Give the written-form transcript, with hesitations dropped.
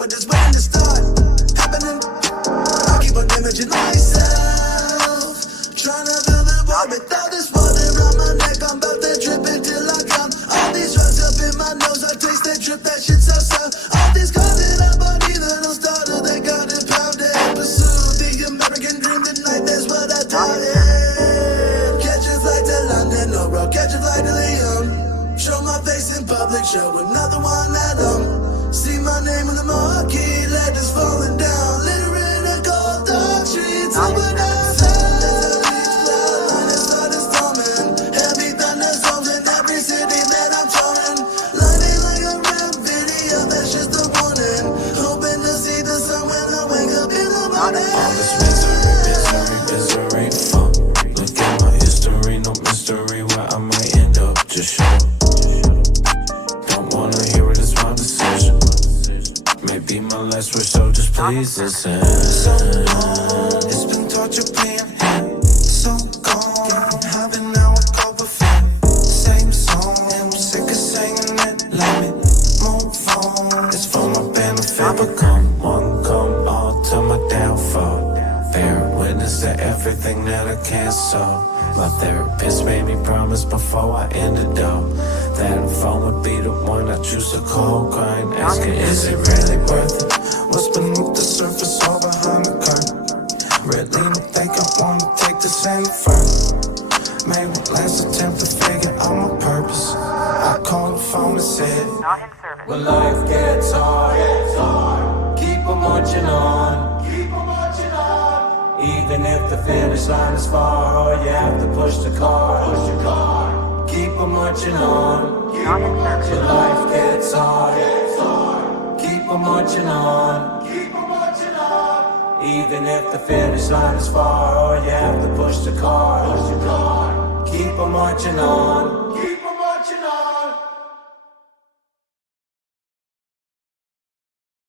we're just waiting to start happening. I keep on damaging myself, trying to build a wall without this water around my neck. I'm about to drip until I come. All these drugs up in my nose, I taste that drip, that shit so so. All these cars that I bought either don't starter, they got it pounded. Pursue the American dream tonight, that's what I target. Catch a flight to London, no bro, catch a flight to Lyon. Show my face in public, show another one at home. See my name on the marquee, letters falling down, litter in the cold dark streets. Over the All this misery, funk. Look at my history, no mystery where I might end up, just show up. Don't wanna hear it, it's my decision. Maybe my last word, so just please listen. So long, it's been torture pain, so gone. Having now a couple feet, same song. I'm sick of singing it, let me move on. It's for my benefit. I become one, come all to my downfall. Bear witness to everything that I can't solve. My therapist made me promise before I ended up that if I would be the one I choose to call, crying, asking, is it really worth it? What's beneath the surface, all behind the curtain? Really don't think I wanna take this any further. Made one last attempt to figure out my purpose. I called the phone and said, Not in service. When life gets hard, keep on marching on. Even if the finish line is far, or you have to push the car, keep on marching on. Not in service. When life gets hard, keep on marching on. Even if the finish line is far, or you have to push the car, keep on marching on.